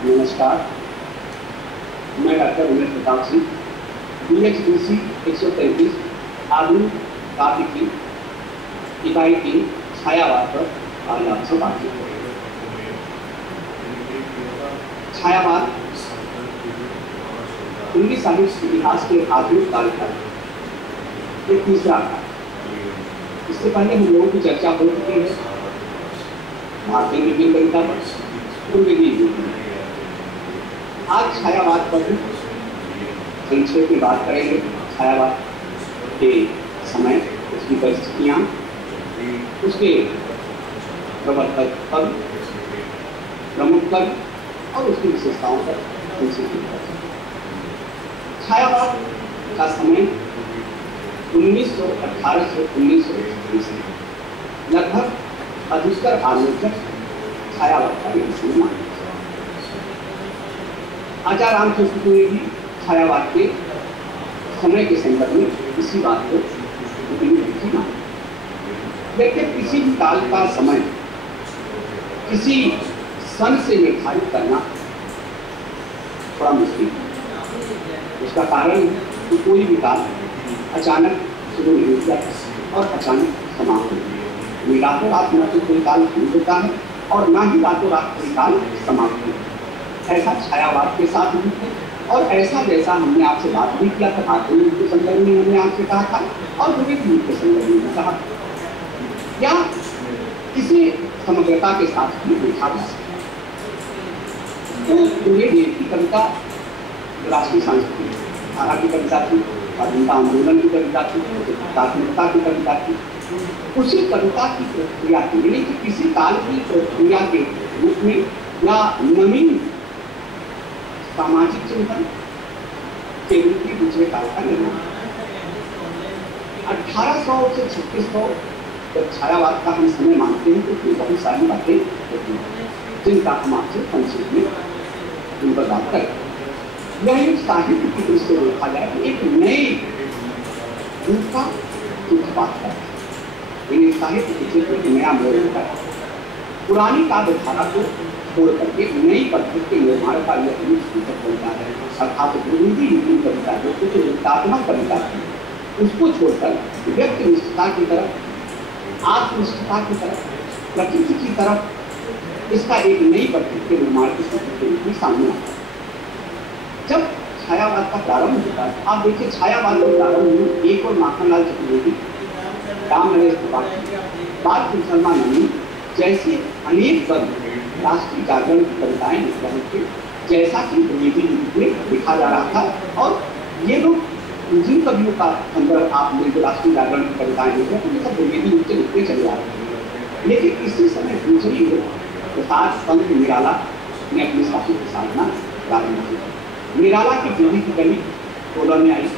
नमस्कार, मैं doctor Umesh Pratap Singh, BHDC 133 आधुनिक काव्य की इकाई की छायावाद पर आज आपसे बातचीत करेंगे। छायावाद हिंदी साहित्य इतिहास के आधुनिक काल का एक तीसरा काल। इससे पहले हम लोगों की चर्चा हो चुकी है भारतीय विभिन्न कविता पर। आज छायावाद पर संक्षेप में बात करेंगे। छायावाद के समय, उसकी परिस्थितियाँ, उसके प्रवर्तक पद, प्रमुख पद और उसकी विशेषताओं पर संक्षेप में। छायावाद का समय 1918 से 1920 लगभग अधिकतर आलोचक छायावाद का विषय मानते हैं। आचार्य रामकृष्ण ने भी छायावाद के समय के संदर्भ में इसी बात को उपयोगी माना। देखिए, किसी भी काल का समय किसी सन से निर्धारित करना थोड़ा मुश्किल है। उसका कारण कि कोई भी काल अचानक शुरू नहीं होता और अचानक समाप्त होता है। रातों रात न तो कोई काल शुरू होता है और ना ही रातों रात कोई काल समाप्त होता है। ऐसा छायावाद के साथ भी है और ऐसा जैसा हमने आपसे बात भी किया था, भारतीय युग के संदर्भ में हमने आपसे कहा था और विविध युग के संदर्भ में कहा, या किसी समग्रता के साथ भी देखा जा सकता है। तो विवेक की कविता राष्ट्रीय सांस्कृतिक धारा की कविता थी, स्वाधीनता आंदोलन की कविता थी, प्राथमिकता की कविता थी। उसी कविता की प्रक्रिया के लिए किसी काल की प्रक्रिया के रूप में या नवीन सामाजिक चिंतन के रूप में दूसरे काल का निर्माण। 1800 से 3600 जब छायावाद का हम समय मानते हैं तो उसमें बहुत सारी बातें होती हैं जिनका हम आपसे संक्षेप में उन पर बात करें। यह एक साहित्य की दृष्टि से देखा जाए एक नए रूप का उत्पाद है। साहित्य के क्षेत्र में नया मोड़ होता है। पुरानी काव्य धारा को छोड़ करके नई पद्धति के निर्माण का यह सूचक बनता है। अर्थात बुनियादी कविता जो कुछ रचनात्मक कविता थी उसको छोड़कर व्यक्तिनिष्ठता की तरफ, आत्मनिष्ठता की तरफ, प्रकृति की तरफ इसका एक नई पद्धति के निर्माण के सूचक के रूप में सामने आता है। जब छायावाद का प्रारंभ होता है, आप देखिए छायावाद के प्रारंभ में एक और माखनलाल चतुर्वेदी, राम नरेश त्रिपाठी, बाल शर्मा नंदी जैसे अनेक वर्ग राष्ट्रीय जागरण की कविताएं लिख रहे थे, जैसा कि बुनियादी रूप में लिखा जा रहा था। और ये लोग जिन कवियों का संदर्भ आप जो राष्ट्रीय जागरण की कविताएं लिख रहे हैं, ये सब बुनियादी रूप से लिखते चले आ रहे हैं। लेकिन इसी समय दूसरी ओर प्रसाद पंत निराला ने अपनी साहित्य साधना प्रारंभ की। निराला की पीढ़ी की कवि 16 में आई,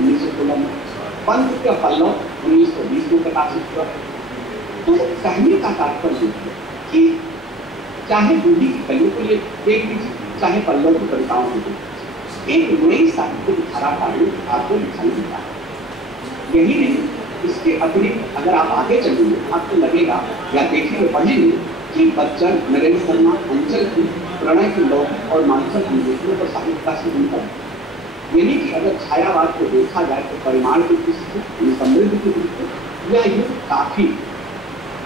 1916 में। पंत का पल्लव 1920 में प्रकाशित हुआ। तो कहने का तात्पर्य कि चाहे बूढ़ी की कलियों को ये देख लीजिए, चाहे पल्लव की कविताओं को देख, एक नई साहित्य धारा का रूप आपको दिखाई देता है। यही नहीं, इसके अतिरिक्त अगर आप आगे चलेंगे आपको लगेगा या देखेंगे, पढ़ेंगे कि बच्चन, नरेंद्र शर्मा, अंचल की, प्रणय की लौ और मानसिक विवेचनों पर साहित्य का सिद्ध है। यानी कि अगर छायावाद को देखा जाए तो परिमाण की दृष्टि, समृद्धि की दृष्टि यह युग काफी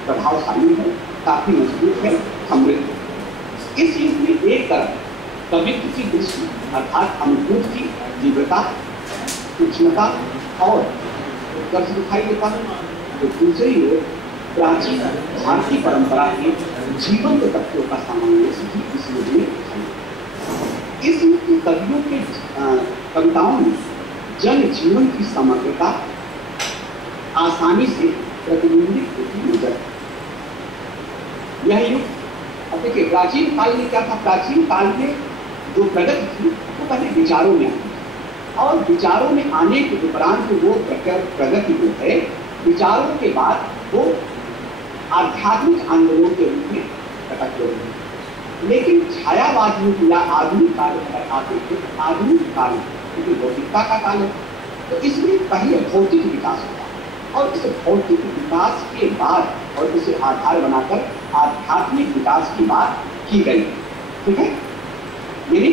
प्रभावशाली है, काफी मजबूत है, समृद्ध है। इस युग में एक तरफ कवित्व की दृष्टि अर्थात अनुभूत की तीव्रता, सूक्ष्मता और उत्कर्ष दिखाई देता है, तो दूसरी ओर प्राचीन भारतीय परंपरा के जीवंत तत्वों का सामंजस्य भी इस युग में दिखाई देता है। इस युग के कवियों के कविताओं में जन जीवन की समग्रता आसानी से प्रतिबिंबित होती नजर। यह युग, अब देखिए प्राचीन काल में क्या था, प्राचीन काल में जो प्रगति थी वो पहले विचारों में आई और विचारों में आने के उपरांत वो प्रगति जो है विचारों के बाद वो आध्यात्मिक आंदोलन के रूप में प्रकट हो रही है। लेकिन छायावाद युग या आधुनिक काल पर आते थे, आधुनिक काल क्योंकि भौतिकता का काल है तो इसमें पहले भौतिक विकास होता है और इस भौतिक विकास के बाद और इसे आधार बनाकर आध्यात्मिक विकास की बात की गई। ठीक है, यानी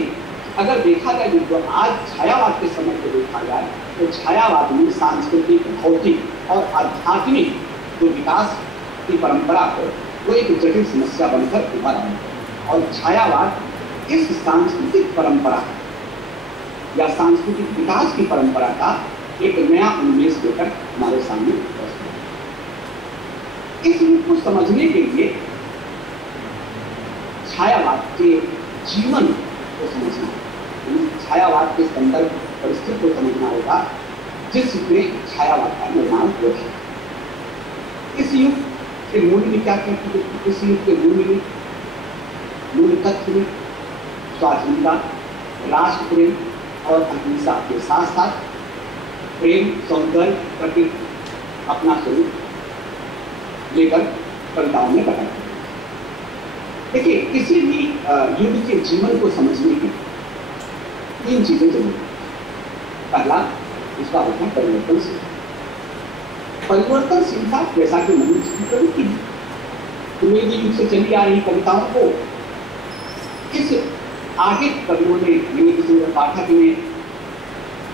अगर देखा जाए जो आज छायावाद के समय को देखा जाए तो छायावाद में सांस्कृतिक, भौतिक और आध्यात्मिक जो विकास की परंपरा को वो एक जटिल समस्या बनकर उभर आई और छायावाद इस सांस्कृतिक परंपरा या सांस्कृतिक विकास की परंपरा का एक नया उन्मेष लेकर हमारे सामने प्रस्तुत है। इस युग को समझने के लिए छायावाद के जीवन को समझना, छायावाद के संदर्भ परिस्थिति को समझना होगा जिस युग में छायावाद का निर्माण हुआ है। इस युग के मूल में क्या कहते हैं? इस युग के मूल तत्व में स्वाधीनता, राष्ट्र प्रेम और अहिंसा के साथ साथ प्रेम, सौंदर्य, प्रकृति अपना स्वरूप लेकर कविताओं में बताया। देखिए, किसी भी युग के जीवन को समझने के 3 चीजें जरूरी हैं। पहला उसका होता है परिवर्तनशीलता। परिवर्तनशीलता जैसा कि मनुष्य की प्रवृत्ति है, मेरी युग से चली आ रही कविताओं को इस आगे कवियों ने, विनीत पाठक ने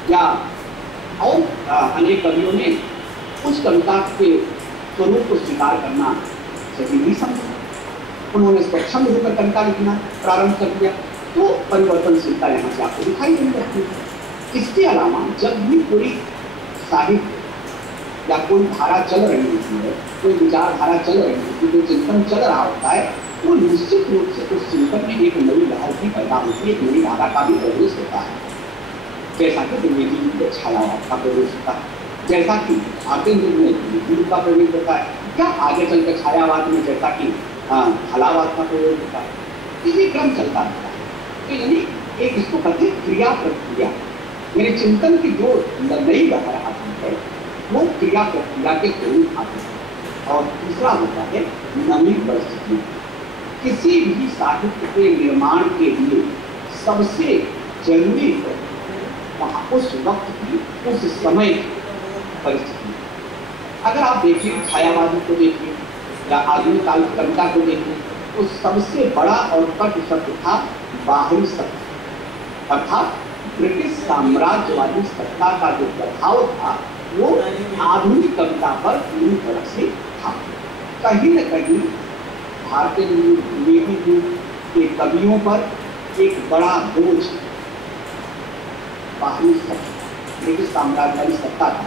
या और अनेक कवियों ने उस कविता के स्वरूप को स्वीकार करना सही नहीं समझा। उन्होंने स्वच्छंद होकर कविता लिखना प्रारंभ कर दिया, तो परिवर्तनशीलता यहाँ से आपको दिखाई देने लगती है। इसके अलावा जब भी कोई साहित्य या कोई धारा चल रही होती है, कोई विचारधारा चल रही होती है, जो चिंतन चल रहा होता है, वो निश्चित रूप से उस चिंतन में एक नई लहर भी पैदा होती है, एक नई धारा का भी प्रवेश होता है। जैसा कि द्विवेदी छायावाद का प्रवेश होता है, जैसा कि आगे युग में द्विवेदी का प्रवेश होता है, क्या आगे चलकर छायावाद में जैसा कि हलावाद का प्रवेश होता है, इसी क्रम चलता रहता है। तो यानी एक इसको कहते हैं क्रिया प्रक्रिया, यानी चिंतन की जो नई लहर आती है वो क्रिया प्रक्रिया के स्वरूप आती है। और तीसरा होता है नवीन परिस्थिति। किसी भी साहित्य के निर्माण के लिए सबसे जरूरी है वहाँ उस वक्त की, उस समय की परिस्थिति। अगर आप देखिए छायावाद को देखिए या आधुनिक काल की कविता को देखिए, तो सबसे बड़ा और कट शब्द था बाहरी सत्ता, अर्थात ब्रिटिश साम्राज्यवादी सत्ता का जो प्रभाव था वो आधुनिक कविता पर पूरी तरह से था। कहीं न कहीं भारतीय युग के कवियों पर एक बड़ा बोझ बाहरी सत्ता, ब्रिटिश साम्राज्यवादी सत्ता था।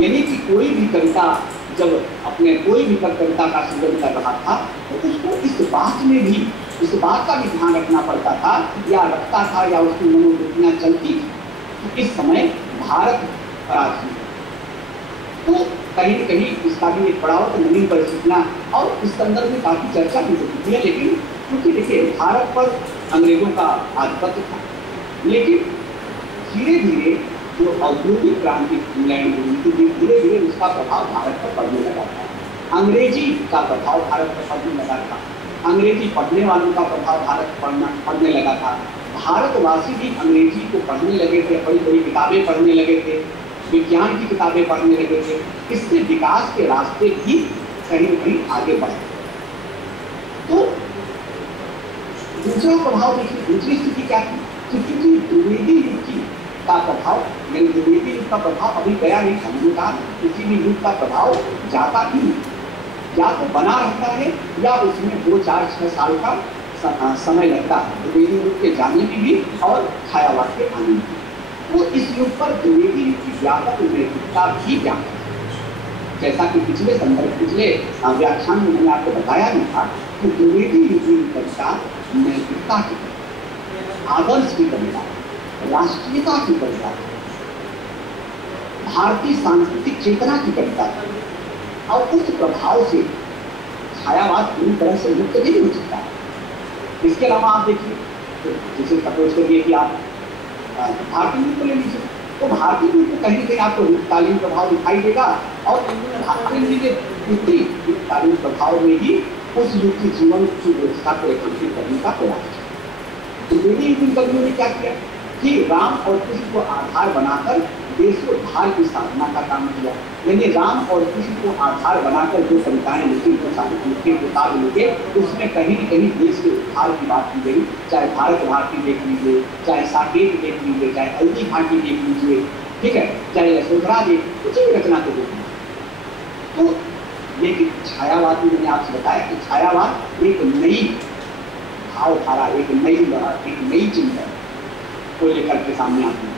यानी कि कोई भी कविता जब अपने कोई भी कविता का सृजन कर रहा था तो उसको इस बात का भी ध्यान रखना पड़ता था या रखता था या उसकी मनोवृत्तियां चलती थी। इस समय भारत पराधीन, तो कहीं न कहीं इसका भी एक पड़ाव तो नवीन परिस्थितियां और इस संदर्भ में काफी चर्चा भी होती है। लेकिन क्योंकि देखिए भारत पर अंग्रेजों का आधिपत्य था, लेकिन धीरे धीरे जो औद्योगिक क्रांति इंग्लैंड में हुई थी, धीरे धीरे उसका प्रभाव भारत पर पड़ने लगा था। अंग्रेजी का प्रभाव भारत पर पड़ने लगा था, अंग्रेजी पढ़ने वालों का प्रभाव भारत पर पड़ने लगा था। भारतवासी भी अंग्रेजी को पढ़ने लगे थे, बड़ी बड़ी किताबें पढ़ने लगे थे, विज्ञान की किताबें पढ़ने लगे थे। इससे विकास के रास्ते भी कहीं न कहीं आगे बढ़े। तो दूसरा प्रभाव देखिए, दूसरी स्थिति क्या थी? क्योंकि द्विवेदी युग का प्रभाव, यानी द्विवेदी युग का प्रभाव अभी गया नहीं था। मैंने कहा किसी भी युग का प्रभाव जाता ही नहीं, या तो बना रहता है या उसमें 2, 4, 6 साल का समय लगता है द्विवेदी युग के जाने में भी और छायावाद के आने में। तो इस युग पर द्विवेदी युग की व्यापक नैतिकता भी व्यापक है। जैसा कि पिछले व्याख्यान में मैंने आपको बताया नहीं था कि द्विवेदी युग की कविता नैतिकता की, आदर्श की कविता, राष्ट्रीयता की कविता, भारतीय सांस्कृतिक चेतना की कविता, और उस प्रभाव से छायावाद पूरी तरह से मुक्त नहीं हो सकता। इसके अलावा आप देखिए, जैसे सपोज करिए कि आप भारतीय युग को ले लीजिए, तो भारतीय युग को कहीं कहीं आपको युगकालीन प्रभाव दिखाई देगा और भारतीय युगकालीन प्रभाव में ही उस युग की जीवन की व्यवस्था को रेखांकित करने का प्रयास। द्विवेदी युग कवियों ने क्या किया कि राम और कृष्ण को आधार बनाकर देशोद्धार की साधना का काम किया। यानी राम और कृष्ण को आधार बनाकर जो कविताएं लिखी, जो साहित्य लिखे, किताब लिखे, उसमें कहीं न कहीं देश के उद्धार की बात की गई। चाहे भारत भारती देख लीजिए, चाहे साकेत देख लीजिए, चाहे हल्दी घाटी देख लीजिए, ठीक है, चाहे यशोधरा देख, कुछ भी रचना को देख लीजिए। तो लेकिन छायावाद में मैंने आपसे बताया कि छायावाद एक नई भावधारा, एक नई चिंतन को लेकर के सामने आती है।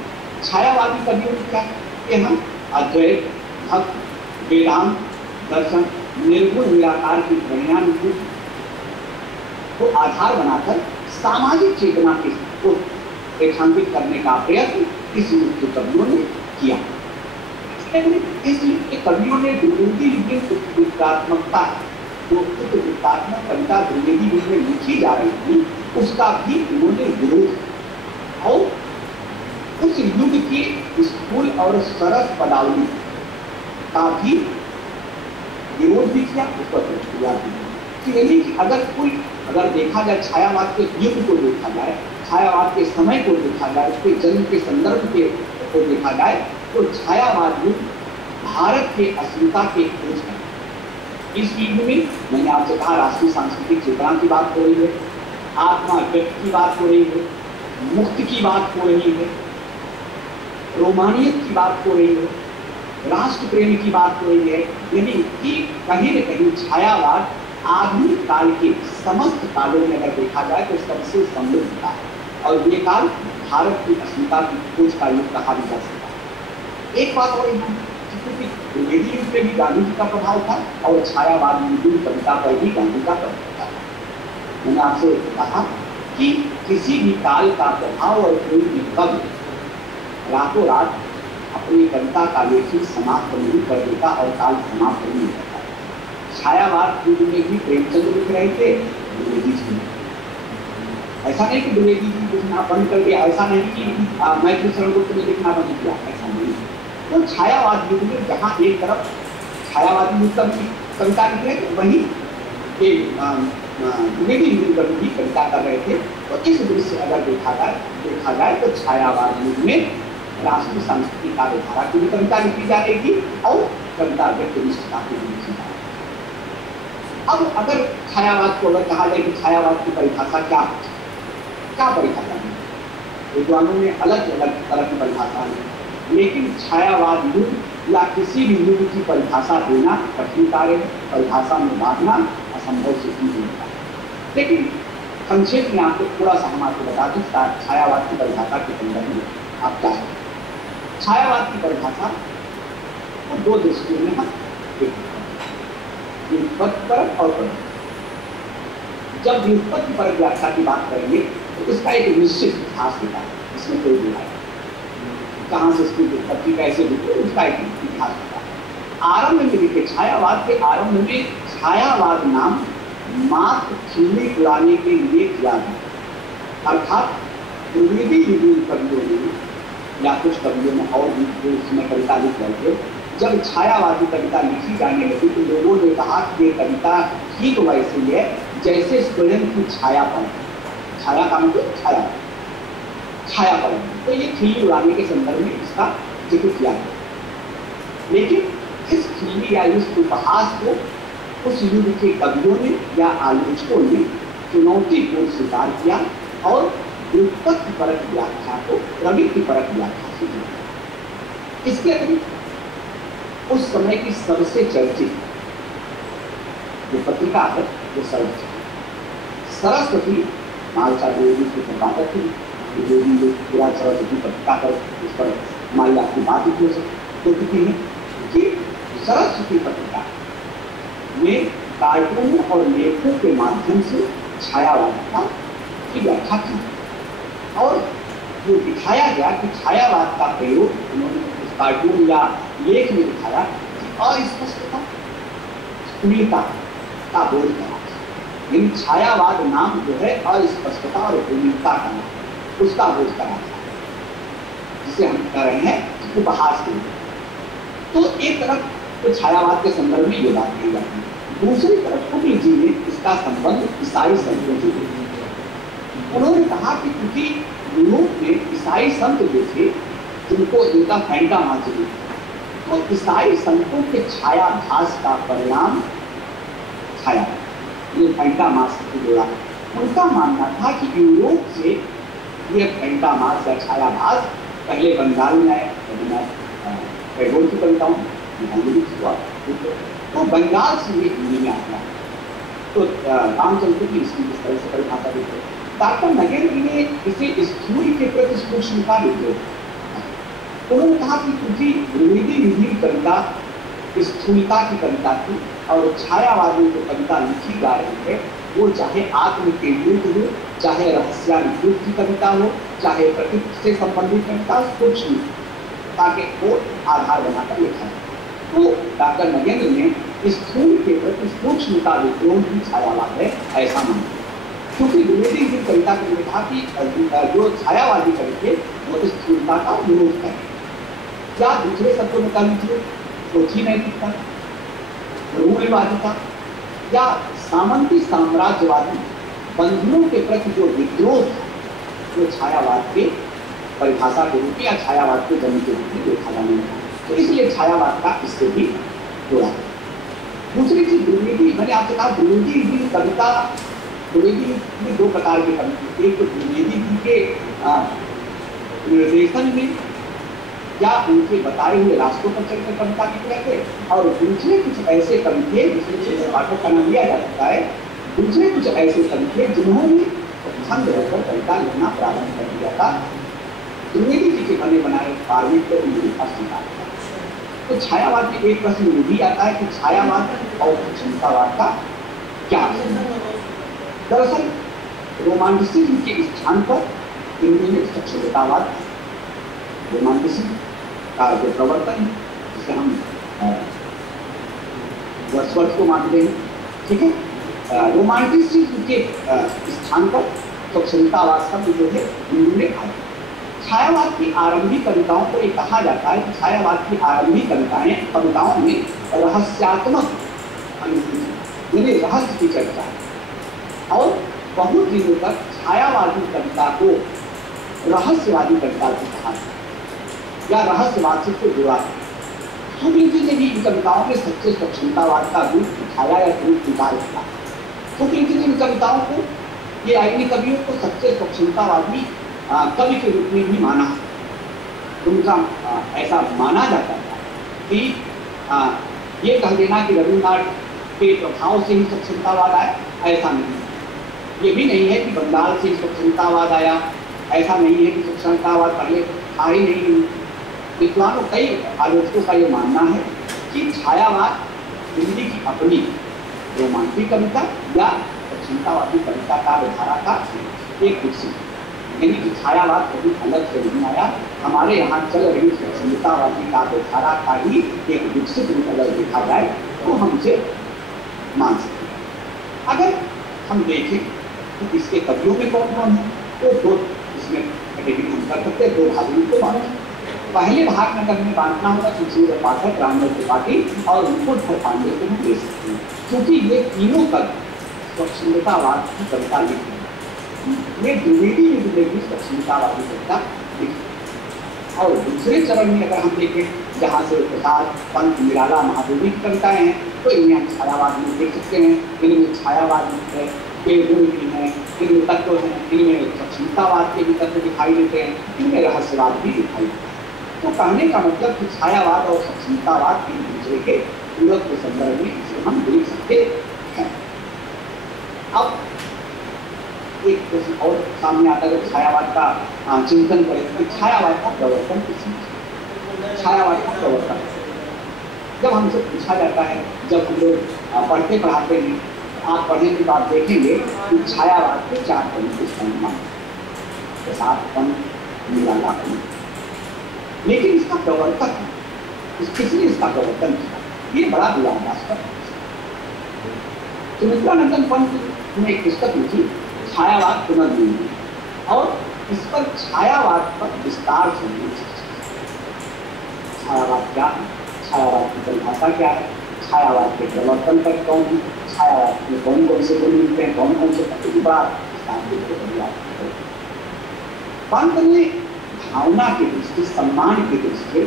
छायावादी कवियों ने क्या कि हम अद्वैत, भक्त, वेदांत, दर्शन, निर्गुण निराकार की ज्ञान को आधार बनाकर सामाजिक चेतना को रेखांकित करने का प्रयत्न इस युग के कवियों ने किया। इस युग के कवियों ने द्विवेदी विद्यात्मकता, जो विद्यात्मक कविता द्विवेदी युग में लिखी जा रही थी, उसका भी उन्होंने विरोध, और उस युग की स्थूल और सरस पदावली का भी विरोध भी किया, उस पर प्रतिक्रिया भी। यानी कि अगर देखा जाए, छायावाद के युग को देखा जाए, छायावाद के समय को देखा जाए, उसके जन्म के संदर्भ को देखा जाए, तो छायावाद युग भारत के अस्मिता के खोज है। इस युग में मैंने आपसे कहा, राष्ट्रीय सांस्कृतिक चेतना की बात हो रही है, आत्मा व्यक्त की बात हो रही है, मुक्त की बात हो रही है, रोमानियत की बात हो रही है, राष्ट्र प्रेम की बात हो रही है। यानी कि कहीं न कहीं छायावाद आधुनिक काल के समस्त कालों में अगर देखा जाए तो सबसे समृद्ध था, और ये काल भारत की अस्मिता की खोज का युग कहा भी जा सकता है। एक बात और क्योंकि द्विवेदी युग में भी गांधी जी का प्रभाव था, और छायावाद युग कविता पर भी गांधी का प्रभाव था। मैंने आपसे कहा कि किसी भी काल का प्रभाव और कोई भी कवि रातों रात अपनी कविता का लेखन समाप्त नहीं कर देता और काल समाप्त नहीं करता। छायावाद युग में भी प्रेमचंद्र लिख रहे थे, द्विवेदी जी, ऐसा नहीं कि द्विवेदी जी लिखना बंद कर दिया, ऐसा नहीं कि मैथिली शरण गुप्त ने लिखना बंद किया, ऐसा नहीं। तो छायावाद युग में जहाँ एक तरफ छायावादी युग की कविता लिख रहे थे, वहीं द्विवेदी युग भी कविता कर रहे थे। तो इस दृश्य अगर देखा जाए तो छायावाद युग में राष्ट्रीय सांस्कृतिक कार्यधारा की भी कविता लिखी जा रही थी, और कविता व्यक्तिनिष्ठता की भी लिखी जा रही थी। अब अगर छायावाद को अगर कहा जाए कि छायावाद की परिभाषा क्या परिभाषा है, विद्वानों ने अलग अलग तरह की परिभाषा है, लेकिन छायावाद युग या किसी भी युग की परिभाषा देना कठिन कार्य है, परिभाषा में बांधना असंभव सिद्ध होता है। लेकिन संक्षेप में आपको थोड़ा सा हम आपको बता दें छायावाद की परिभाषा के संदर्भ में आप क्या है। छायावाद की परिभाषा को दो दृष्टियों में हम व्युत्पत्ति परक और परक। जब व्युत्पत्ति परक व्याख्या की बात करेंगे तो इसका एक निश्चित इतिहास होता है, इसमें कोई भी नहीं, कहाँ से इसकी व्युत्पत्ति कैसे हुई उसका एक इतिहास होता है। आरंभ में देखिए, छायावाद के आरंभ में छायावाद नाम मात्र खिल्ली उड़ाने के लिए किया गया, अर्थात द्विवेदी युगीन कवियों ने या कुछ कवियों ने और भी जो उसमें कविता लिख रहे थे, जब छायावादी कविता लिखी जाने लगी तो लोगों ने कहा कि ये कविता ठीक वैसे ही है जैसे स्वयं की छाया पर, छाया का मतलब छाया पर, तो ये खिल्ली उड़ाने के संदर्भ में इसका जिक्र किया गया। लेकिन इस खिल्ली या इस उपहास को उस युग के कवियों ने या आलोचकों ने चुनौतीपूर्ण स्वीकार किया और व्युत्पत्ति परक व्याख्या को प्रवृत्ति परक व्याख्या से जोड़ा। इसके अतिरिक्त उस समय की सबसे चर्चित जो पत्रिका है वो सरस्वती मालसा देवी की संपादक थी, देवी जो पूरा सरस्वती पत्रिका पर उस पर हमारी आपकी बात हो चुकी है कि सरस्वती पत्रिका में कार्टून और लेखों के माध्यम से छायावाद की व्याख्या की, और जो दिखाया गया कि छायावाद का प्रयोग उन्होंने उस कार्टून या लेख में दिखाया कि अस्पष्टता पूर्णता का बोध करा। इन छायावाद नाम जो है अस्पष्टता और पूर्णता का नाम, उसका बोध करा, जिसे हम कह रहे हैं उपहास के। तो एक तरफ तो छायावाद के संदर्भ में ये बात कही जाती है, दूसरी तरफ शुक्ल जी ने इसका संबंध ईसाई संतों से दिया। उन्होंने कहा कि क्योंकि यूरोप में ईसाई संत जो थे जिनका फैंटा माचुरी, तो ईसाई संतों के छायाभास का परिणाम छाया, ये फैंटा मास से जोड़ा। उनका मानना था कि यूरोप से ये फैंटा मास या छायाभास पहले बंगाल में आए, टैगोर की कविताओं तो बंगाल से ये हिंदी में आता है। तो रामचंद्र की इसकी इस तरह से परिभाषा देते हैं। डॉक्टर नगेंद्र ने इसे स्थूल के प्रति सूक्ष्मता देते। उन्होंने कहा कि क्योंकि द्विवेदी विधि की कविता स्थूलता की कविता थी और छायावादी जो कविता लिखी जा रही है वो चाहे आत्म केंद्रित हो, चाहे रहस्यानुकूल की कविता हो, चाहे प्रकृति से संबंधित कविता, सूक्ष्मता के को आधार बनाकर लिखा है। तो डॉक्टर नगेंद्र ने स्थूल के प्रति सूक्ष्मता विद्रोह की छायावाद है ऐसा माना, क्योंकि द्विवेदी की कविता के लिए कहा कि जो छायावादी कवि थे वो स्थूलता का विरोध करें। क्या दूसरे शब्दों में कह लीजिए सोची नैतिकता, रूढ़िवादिता या सामंती साम्राज्यवादी बंधनों के प्रति जो विद्रोह था, जो छायावाद के परिभाषा के रूप में या छायावाद के जन्म के रूप में देखा जाने लगा। तो इसलिए छायावाद का इससे भी जोड़ा। दूसरी चीज द्विवेदी, मैंने आपसे कहा द्विवेदी की कविता, द्विवेदी में दो प्रकार की कविता, एक तो द्विवेदी जी के निर्देशन में या उनके बताए हुए रास्तों पर चलकर कविता लिख रहे थे, और दूसरे कुछ ऐसे कवि थे जिसमें पाठक का नाम लिया जा सकता है, दूसरे कुछ ऐसे कवि थे जिन्होंने छंद होकर कविता लिखना प्रारंभ कर दिया था। द्विवेदी जी के बने बनाए कार्मिक को उन्होंने अस्वीकार किया। तो छायावाद में एक प्रश्न ये भी आता है कि छायावाद और क्षमतावाद का क्या है। दरअसल रोमांटिसिज्म के स्थान पर इन्होंने सक्षमतावाद, रोमांटिसिज्म का जो प्रवर्तन है जिसे हम वर्ड्सवर्थ को मानते हैं, ठीक है, रोमांटिसिज्म के स्थान पर सक्षमतावाद शब्द जो है इन्होंने कहा। छायावाद की आरंभिक कविताओं को ये कहा जाता है कि छायावाद की आरंभिक कविताओं में रहस्यात्मक अनुभूति, यानी रहस्य की चर्चा है, और बहुत दिनों तक छायावादी कविता को रहस्यवादी कविता से कहा या रहस्यवाद से जोड़ा। शुक्ल जी ने भी इन कविताओं में सच्चे सक्षमतावाद का रूप दिखाया या रूप निकाल दिया। शुक्ल जी ने इन कविताओं को, ये आईनी कवियों को सच्चे सक्षमतावादी कवि के रूप में भी माना। उनका ऐसा माना जाता था कि ये कह देना कि रविन्द्रनाथ के प्रभाव से ही सक्षमतावाद आया, ऐसा नहीं। ये भी नहीं है कि बंगाल से सक्षमतावाद आया, ऐसा नहीं है कि सक्षमतावाद पहले था ही नहीं। विद्वानों कई आलोचकों का ये मानना है कि छायावाद दिल्ली की अपनी रोमांटिक कविता या सक्षमतावादी कविता का धारा का एक विकसित, यानी कि छायावाद कभी अलग से नहीं आया, हमारे यहाँ चल रही सक्षमतावादी काव्यधारा का ही एक विकसित रूप अगर देखा जाए तो हम इसे मान सकते हैं। अगर हम देखें तो इसके कवियों में कौन कौन है, तो दो इसमें कैटेगरी हम कर सकते हैं, दो भागों को बांट। पहले भाग में अगर हमें बांटना होगा तुलसीदास पाठक, रामदास त्रिपाठी और मुकुट पांडे को हम ले सकते हैं, क्योंकि ये तीनों कवि सक्षमतावाद की कविता लिखते हैं। ये द्विवेदी युग में भी सक्षमतावादी कविता लिखी। और दूसरे चरण में अगर हम देखें जहाँ से प्रसाद, पंत, निराला, महादेवी की कविताएं हैं, तो इन्हें हम छायावाद में देख सकते हैं। इनमें छायावाद है, गुण भी हैं, इनमें तत्व हैं, इनमें सक्षमतावाद के भी तत्व दिखाई देते हैं, इनमें रहस्यवाद भी दिखाई देता है। तो कहने का मतलब कि छायावाद और सक्षमतावाद एक दूसरे के विरोध के संदर्भ में इसे हम देख सकते हैं। अब एक प्रश्न और सामने आता है, छायावाद का चिंतन करें तो छायावाद का प्रवर्तन किसी, छायावाद का प्रवर्तन जब हमसे पूछा जाता है, जब हम लोग पढ़ते पढ़ाते हैं, आप पढ़ने के बाद देखेंगे कि छायावाद के 4 प्रमुख स्तंभ माने, प्रसाद, निराला। लेकिन इसका प्रवर्तन किसने इसका प्रवर्तन किया, ये बड़ा विवादास्पद है। सुमित्रानंदन पंत ने एक पुस्तक लिखी छायावाद पुनर्निर्माण, और इस पर छायावाद पर विस्तार से छायावाद क्या है, छायावाद की परिभाषा क्या है, छायावाद के प्रवर्तन पर कौन है, छायावाद में कौन कौन से गुण मिलते हैं, कौन कौन से पंत ने भावना की दृष्टि, सम्मान की दृष्टि,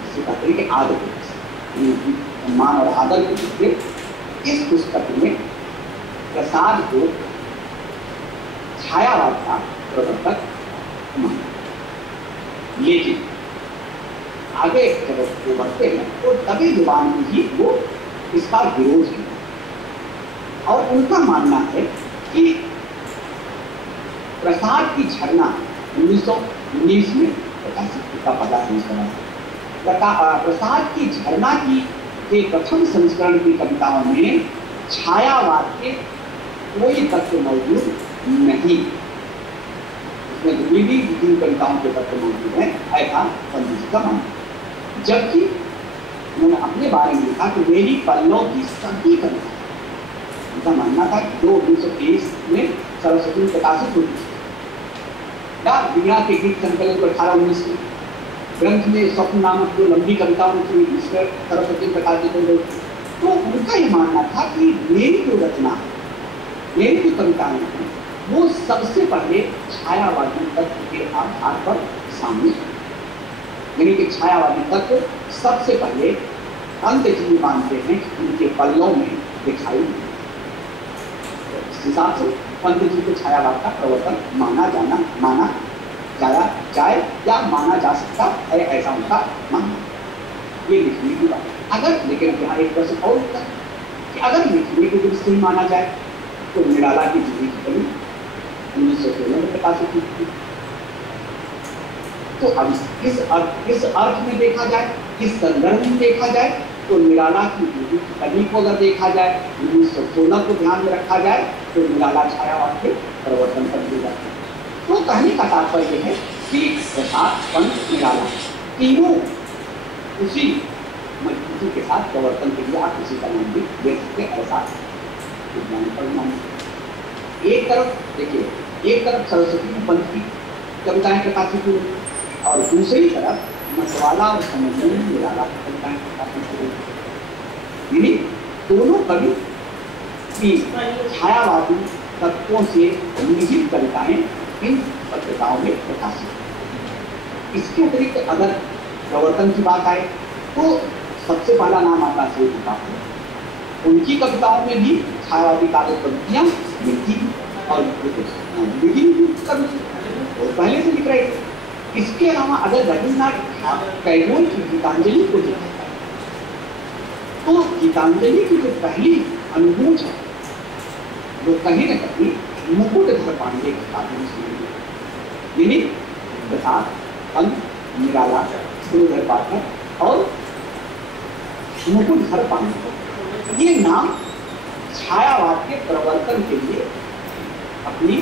जिसे कहते हैं कि आदर की दृष्टि, सम्मान और आदर की दृष्टि, इस पुस्तक में प्रसाद को छायावाद का प्रवर्तक माना। लेकिन आगे जब वो बढ़ते हैं तो तभी जुबान में ही वो इसका विरोध है और उनका मानना है कि प्रसाद की झरना 1919 में प्रकाशित का पहला संस्करण, प्रसाद की झरना की के प्रथम संस्करण की कविताओं में छायावाद के कोई तत्व मौजूद नहीं। उसमें जितनी भी तीन कविताओं के तत्व मौजूद हैं ऐसा पंडित जी का मानना। जबकि उन्होंने अपने बारे में लिखा कि मेरी पल्लों की सभी कविताएं, उनका मानना था कि जो 1923 में सरस्वती में प्रकाशित होती थी, या वीणा के गीत संकलन को 1819 में ग्रंथ में स्वप्न नामक जो लंबी कविताओं की ईश्वर सरस्वती प्रकाशित हो गई, तो उनका ये मानना था कि मेरी जो रचना है, मेरी जो कविताएं हैं, वो सबसे पहले छायावादी तत्व के आधार पर सामने, यानी कि छायावादी तत्व सबसे पहले अंत जी मानते हैं कि उनके पल्लों में दिखाई देते। इस हिसाब से पंत जी को छायावाद का प्रवर्तन माना जाए या माना जा सकता है, ऐसा उनका मानना। ये लिखने की बात। अगर, लेकिन यहाँ एक प्रश्न और उठता है कि अगर लिखने की दृष्टि से माना जाए तो निराला की जीवी की कमी 1916 में प्रकाशित हुई थी। तो अब इस अर्थ में देखा जाए, इस संदर्भ में देखा जाए, तो निराला की जीवी की कमी को अगर देखा जाए, 1916 को ध्यान में रखा जाए, तो निराला छायावाद के प्रवर्तन कर दिया जाता है। तो कहने का तात्पर्य है कि प्रसाद, पंत, निराला तीनों उसी मजबूती के साथ प्रवर्तन के लिए आप किसी का नाम भी दे सकते हैं, ऐसा परिणाम। एक तरफ देखिए, एक तरफ सरस्वती में पंत की कविताएं प्रकाशित हुई और दूसरी तरफ मतवाला और समझने में निराला की कविताएं प्रकाशित हुई। यानी दोनों कवि की छायावादी तत्वों से निहित कविताएं इन पत्रिकाओं में प्रकाशित। इसके अतिरिक्त अगर प्रवर्तन की बात आए तो सबसे पहला नाम आता है उनकी कविताओं में भी छायावादी काव्य पंक्तियां मिलती और पहले से लिख रहे थे। इसके अलावा अगर रविन्द्रनाथ टैगोर की गीतांजलि को देखा जाए तो गीतांजलि की जो पहली अनुगूंज है वो कहीं न कहीं मुकुटधर पांडे के काव्य से यानी प्रसाद, पंत, निराला, गुरुधर पाठक और मुकुटधर पांडे, ये नाम छायावाद के प्रवर्तन के लिए अपनी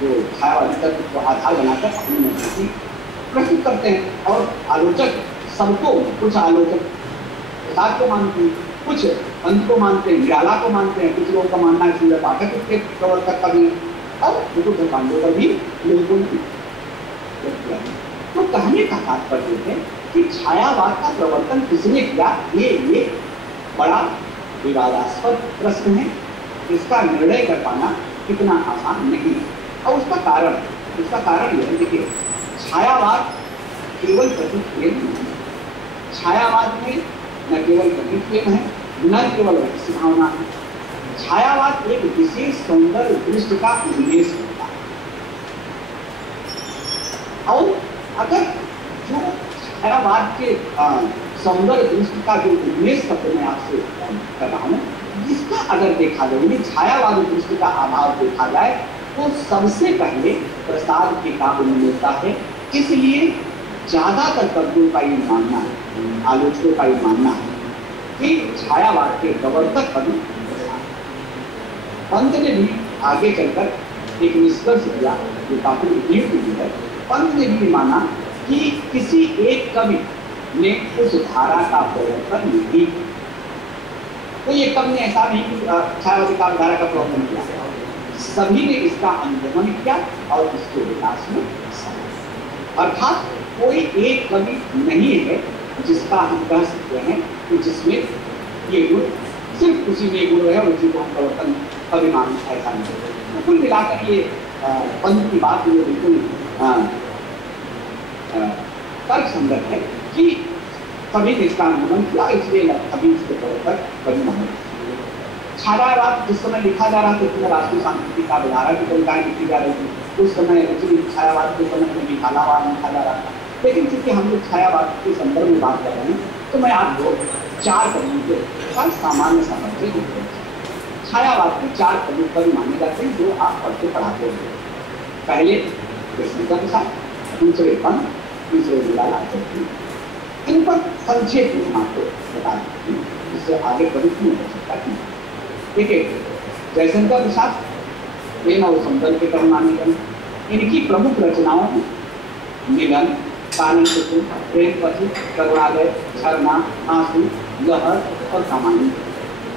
जो छायावादी तत्व को आधार बनाकर अपनी मजबूती प्रस्तुत करते हैं। और आलोचक सबको, कुछ आलोचक प्रसाद को मानते हैं, कुछ पंत को मानते हैं, निराला को मानते हैं, कुछ लोगों का मानना है सुंदर पाठक के प्रवर्तक का भी और मुकुटधर पांडे का भी बिल्कुल नहीं। तो कहने का तात्पर्य है कि छायावाद का प्रवर्तन किसने किया, ये बड़ा विवादास्पद प्रश्न है। इसका निर्णय कर पाना इतना आसान नहीं है। और उसका कारण यह है, देखिए छायावाद केवल प्रतीक प्रेम नहीं है। छायावाद में न केवल प्रतीक प्रेम है, न केवल रहस्य भावना है। छायावाद एक विशेष सौंदर्य दृष्टि का उन्मेष होता है। और अगर जो छायावाद के सौंदर्य दृष्टि का जो उन्मेष तत्व मैं आपसे कर रहा हूँ, इसका अगर देखा जाए, यानी छायावादी दृष्टि का अभाव देखा जाए, तो सबसे पहले प्रसाद के काव्य में मिलता है। इसलिए ज्यादातर कवियों का ये मानना है, आलोचकों का ये मानना है कि छायावाद के प्रवर्तक कवि पंत ने भी आगे चलकर एक निष्कर्ष दिया जो काफी उपयुक्त भी है। पंत ने भी माना कि किसी एक कवि ने उस धारा का प्रवर्तन नहीं, तो ये कवि ने ऐसा नहीं कि छायावादी काव्य धारा का प्रवर्तन किया, सभी ने इसका अनुगमन किया और इसके विकास में सहायता। अर्थात कोई एक कवि नहीं है जिसका हम कह सकते हैं कि जिसमें ये गुण, सिर्फ उसी में गुण है, उसी को हम प्रवर्तन अभिमान ऐसा नहीं। तो कुल मिलाकर ये पंथ की बात ये बिल्कुल तर्क संगत है कि सभी ने इसका अनुमोदन किया, इसलिए सभी इसके तौर पर परिणाम। छायावाद जिस समय लिखा जा रहा था, तो राष्ट्रीय सांस्कृतिक का विधारा की कविताएं लिखी जा रही थी, उस समय एक्चुअली छायावाद के समय में निकालावाद लिखा जा रहा था। लेकिन चूंकि हम लोग छायावाद के संदर्भ में बात कर रहे हैं, तो मैं आपको 4 पहलू के सामान्य समझ से देते हैं। छायावाद के 4 पहलू पर माने जाते हैं जो आप पढ़ते पढ़ाते हैं। पहले कृष्णचंद्र प्रसाद, दूसरे पंत, तीसरे निराला। इन पर संक्षेप में आपको बता देती हूँ, जिससे आगे प्रवृत्ति नहीं हो सकता। देखिए, जयशंकर प्रसाद प्रेम और समतल के कर्म माने गए। इनकी प्रमुख रचनाओं में मिलन, कानन, प्रेम पथी, करुणालय, झरना, आंसू, लहर और कामायनी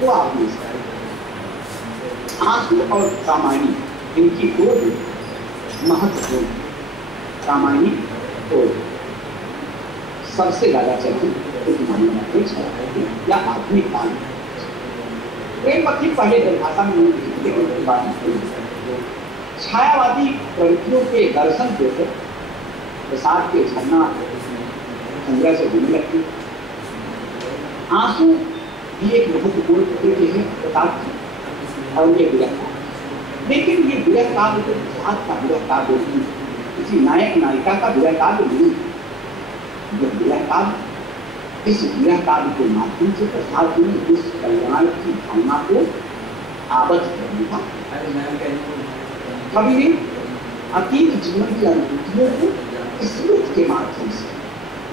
वो आपने आंसू और कामायनी इनकी दो महत्वपूर्ण। कामायनी तो सबसे ज्यादा चर्चित या आधुनिक काल प्रेम पथी पहले भाषा में उनकी बात छायावादी प्रवृत्तियों के दर्शन जो थे प्रसाद के झरना संग्रह से होने लगती। आंसू भी एक महत्वपूर्ण प्रकृति है प्रसाद की, और ये विरह काव्य। लेकिन ये विरह काव्य तो प्रसाद का विरह काव्य नहीं, किसी नायक नायिका का विरह काव्य नहीं। यह विरह काव्य, इस विरह काव्य के माध्यम से प्रसाद ने इस कल्याण की भावना को आबद्ध करने का कवि ने अतीत जीवन की अनुभूतियों को स्मृति के माध्यम से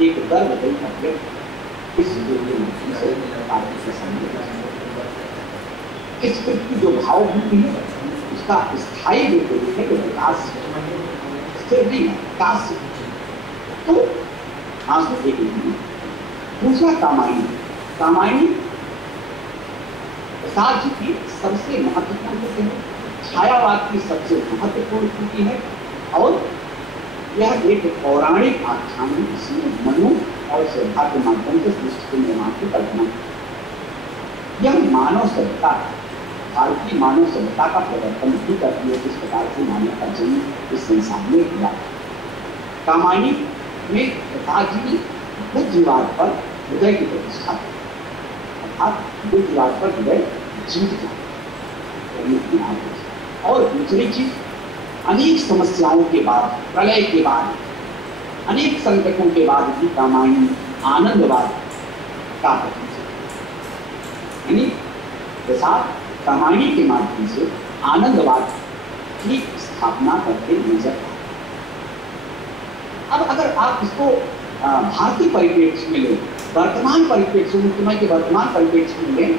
एक दर्द अभिव्यक्त इस के माध्यम से आपके सामने इस की जो भावभूमि है उसका स्थायी जो है वो विकास स्थिर नहीं है, विकास। तो आंसू एक नहीं। दूसरा कामायनी। कामायनी प्रसाद जी की सबसे महत्वपूर्ण कृति है, छायावाद की सबसे महत्वपूर्ण कृति है, और यह एक पौराणिक आख्यान है जिसमें मनु और श्रद्धा के माध्यम से सृष्टि के निर्माण की कल्पना है। यह मानव सभ्यता, भारतीय मानव सभ्यता का प्रवर्तन भी करती है, किस प्रकार से मानव का जन्म इस संसार में हुआ। कामायनी में प्रसाद जी ने बुद्धिवाद पर हृदय की प्रतिष्ठा, अर्थात बुद्धिवाद पर हृदय जीत जाए। और दूसरी चीज, अनेक समस्याओं के बाद, प्रलय के बाद, अनेक संकटों के बाद भी कामायनी आनंदवाद का यानी प्रसाद कामायनी के माध्यम से आनंदवाद की स्थापना करके नजर आए। अब अगर आप इसको भारतीय परिप्रेक्ष्य में लें, वर्तमान परिप्रेक्ष्य में, समय के वर्तमान परिप्रेक्ष्य में लें,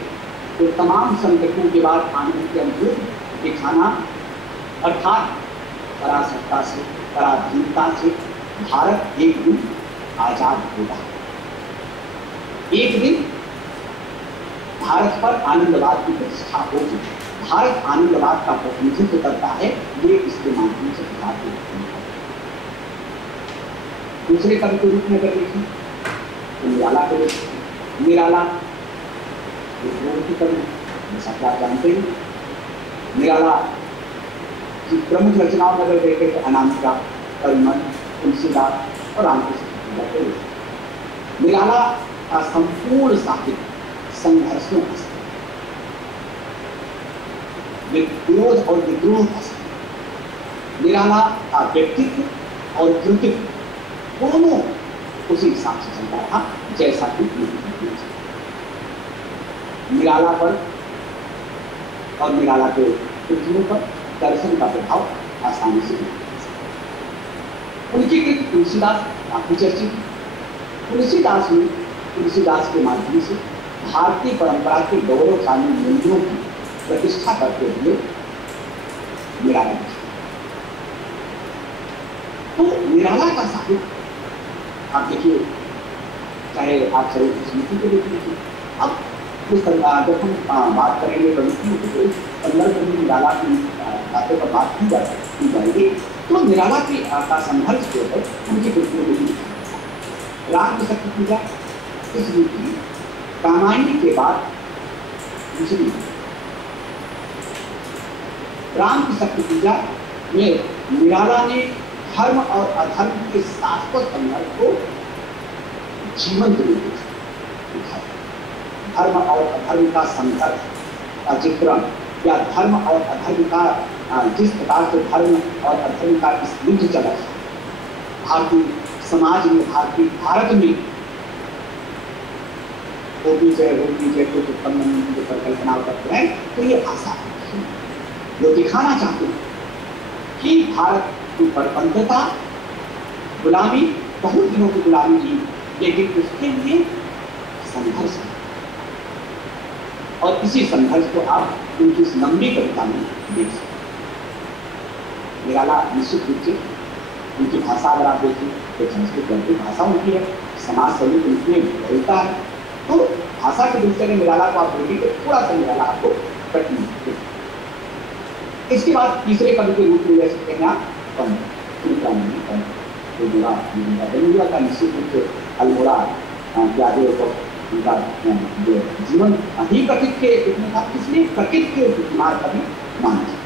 तो तमाम संकटों के बाद आनंद की अनुभूति दिखाना, अर्थात परासत्ता से, पराधीनता से भारत एक दिन आजाद होगा। एक दिन भारत पर आनंदवाद की प्रतिष्ठा होगी। भारत आनंदवाद का प्रतिनिधित्व करता है, ये इसके माध्यम से दिखाते हैं। दूसरे कवि के रूप में अगर देखें तो निराला को देखें। निराला की कवि, जैसा कि आप जानते हैं, निराला की प्रमुख रचनाओं में अगर देखें तो अनामिका, परिमल, तुलसीदास और रामकृष्ण। निराला का संपूर्ण साहित्य संघर्षों का विरोध और विद्रोह का। निराला का व्यक्तित्व और कृतित्व दोनों उसी हिसाब से चलता रहा, जैसा कि निराला पर और निराला के कृतियों पर दर्शन का प्रभाव आसानी से उनकी कृति तुलसीदास काफी चर्चित। तुलसीदास ने तुलसीदास के माध्यम से भारतीय परंपरा के गौरवशाली मूल्यों की प्रतिष्ठा करते हुए निराला। तो निराला का साहित्य आप देखिए, चाहे आप चलो स्मृति को देख लीजिए। अब जब हम बात करेंगे प्रवृत्तियों की, तो इस संदर्भ में निराला की बातों पर बात की जाएगी। तो निराला की का संघर्ष जो है उनकी कृतियों में राम की शक्ति पूजा इस रूप की कामायनी के बाद दूसरी राम की शक्ति पूजा में निराला ने धर्म और अधर्म के शाश्वत संघर्ष को जीवंत रूप में दिखाया। धर्म और अधर्म का संघर्ष का चित्रण या धर्म और अधर्म का जिस प्रकार से धर्म और अधर्म का इस युद्ध चला भारतीय समाज में, भारतीय भारत में होती जय कुछ उत्पन्न जो परिकल्पना करते हैं, तो ये भाषा जो दिखाना चाहते हैं कि भारत की परतंत्रता, गुलामी, बहुत दिनों की गुलामी की, लेकिन उसके लिए संघर्ष है। और इसी संघर्ष को आप उनकी इस लंबी कविता में देख सकते हैं। निराला निश्चित रूप से उनकी भाषा अगर आप देखें तो संस्कृत की भाषा उनकी है, समाज शैली उनमें बदलता है, तो भाषा के दूसरे में निराला को आप देखिए तो थोड़ा सा निराला आपको कठिन है। इसके बाद तीसरे कवि के रूप में ले सकते हैं आप का निश्चित रूप से अल्मोड़ा उनका जो जीवन ही प्रकृति के इसमें था, इसलिए प्रकृति के कुमार कवि माना जाए।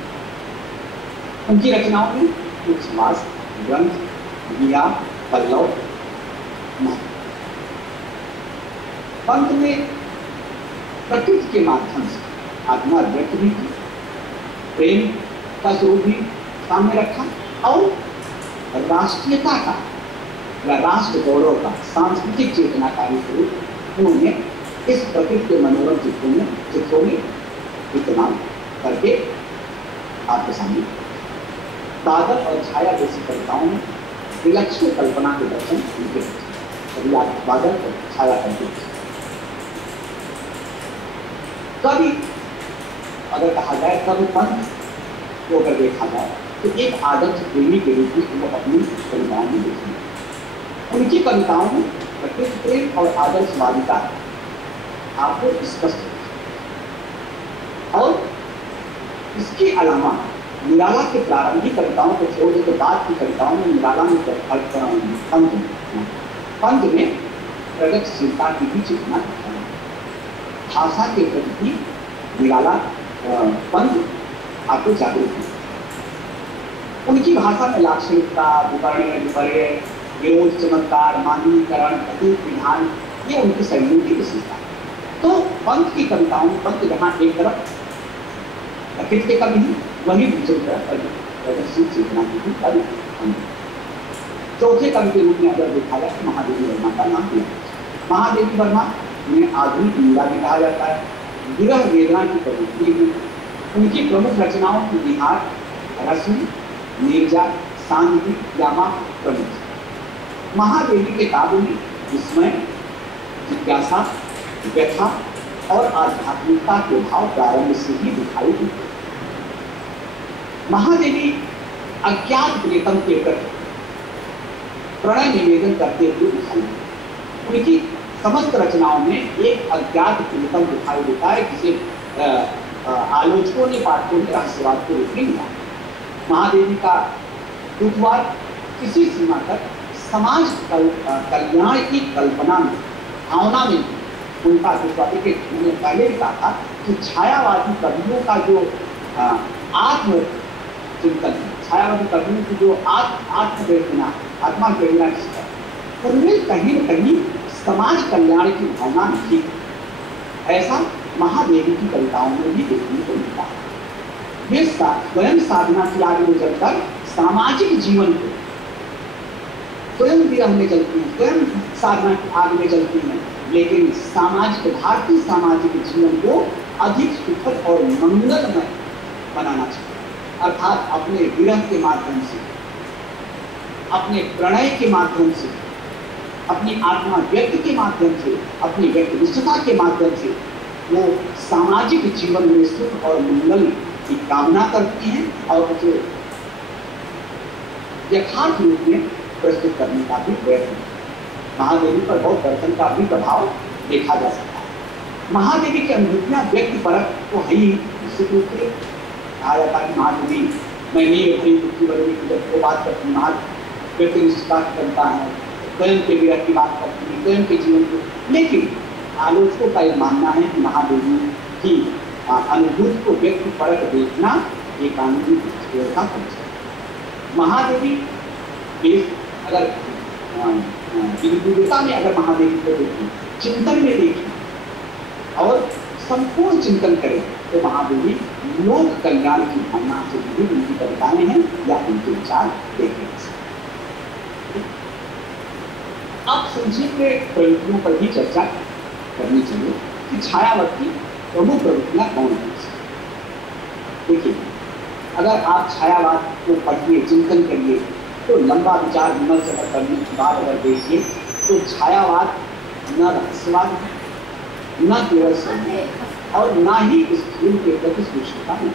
उनकी रचनाओं में कुछ समास, ग्रंथ, दिया, पल्लव, पंत में प्रकृति के माध्यम से आत्मा व्यक्त भी की, प्रेम का स्वरूप भी सामने रखा और राष्ट्रीयता का या राष्ट्र गौरव का, सांस्कृतिक चेतना का भी स्वरूप उन्होंने इस प्रकृति के मनोरम चित्रों में इस्तेमाल करके आपके सामने बादल और छाया जैसी कविताओं में विलक्षण कल्पना के दर्शन उनके कभी आप बादल और छाया करके कभी अगर कहा जाए कभी पंथ को अगर देखा जाए तो एक आदर्श प्रेमी के रूप में वो अपनी कविताओं में देखेंगे। उनकी कविताओं में प्रकृति प्रेम और आदर्शवादिता आपको स्पष्ट और इसके अलावा निराला के प्रारंभिक कविताओं को छोड़ दे तो बाद की कविताओं में निराला में पंत में प्रगतिशीलता की भी चेतना दिखाई। भाषा के प्रति निराला पंत आपको जागरूक है। उनकी भाषा में लाक्षणिकता, विपर्य, विरोध, चमत्कार, मानवीकरण, प्रतीक, विधान, ये उनकी शैलियों की विशेषता है। तो पंत की कविताओं में पंत जहाँ एक तरफ प्रकृति के कवि हैं, वही दूसरी तरफ प्रगतिशील चेतना की भी कवि। चौथे कवि के रूप में अगर देखा जाए तो महादेवी वर्मा का नाम दिया। महादेवी वर्मा उन्हें आधुनिक मीरा भी कहा जाता है। विरह वेदना की प्रवृत्ति है। उनकी प्रमुख रचनाओं की बिहार, रश्मि, नीरजा, शांति, यामा प्रमुख। महादेवी के काव्य में विस्मय, जिज्ञासा, व्यथा और आध्यात्मिकता के भाव प्रारंभ से ही दिखाई देते। महादेवी अज्ञात प्रियतम के प्रति प्रणय निवेदन करते हुए दिखाई देते। उनकी समस्त रचनाओं में एक अज्ञात प्रियतम दिखाई देता है, जिसे आलोचकों ने, पाठकों ने रहस्यवाद के रूप में लिया। महादेवी का दूतवाद किसी सीमा तक समाज कल्याण की कल्पना में, भावना में उनका दूतवाद के मैंने पहले भी कहा था कि छायावादी कवियों का जो आत्म चिंतन, छायावादी कवियों की जो आत्मवेदना, आत्मा प्रेरणा है, उनमें कहीं न कहीं समाज कल्याण की भावना थी। ऐसा महादेवी की कविताओं में भी देखने को मिलता है। वे स्वयं साधना की आग में जलकर सामाजिक जीवन को, स्वयं विरह में जलती हैं, स्वयं साधना की आग में जलती हैं, लेकिन सामाजिक, भारतीय सामाजिक जीवन को अधिक सुखद और मंगलमय बनाना चाहिए। अर्थात अपने विरह के माध्यम से, अपने प्रणय के माध्यम से, अपनी आत्मा व्यक्त के माध्यम से, अपनी व्यक्तिनिष्ठता के माध्यम से वो सामाजिक जीवन में सुख और मंगल की कामना करती हैं और उसे यथार्थ रूप में प्रस्तुत करने का भी प्रयत्न। महादेवी पर बहुत दर्शन का भी प्रभाव देखा जा सकता है। महादेवी की अनुभूतियां व्यक्ति परक तो है ही, निश्चित रूप से कहा जाता है कि महादेवी मैं नीर भरी दुखी बड़ी की जब वो बात करती, व्यक्तिनिष्ठता करता है, स्वयं के विरह की बात करती है, स्वयं के जीवन को। लेकिन आलोचकों का यह मानना है कि महादेवी की अनुभूति को व्यक्ति परक देखना एक कानूनी का परिचय। महादेवी इस अगर दिव्यता में अगर महादेवी को देखी, चिंतन में देखी और संपूर्ण चिंतन करें तो महादेवी लोक कल्याण की भावना से जुड़ी उनकी कविताएं हैं या उनके विचार देखें। अब संक्षेप में प्रवृत्तियों पर भी चर्चा करनी चाहिए कि छायावत की प्रमुख प्रवृत्तियां कौन है। देखिए, अगर आप छायावाद को पढ़िए, चिंतन करिए, तो लंबा विचार विमर्श अगर करने के बाद अगर देखिए तो छायावाद न रहस्यवाद न केवल सत्य और न ही स्थूल के प्रति सूक्ष्मता नहीं।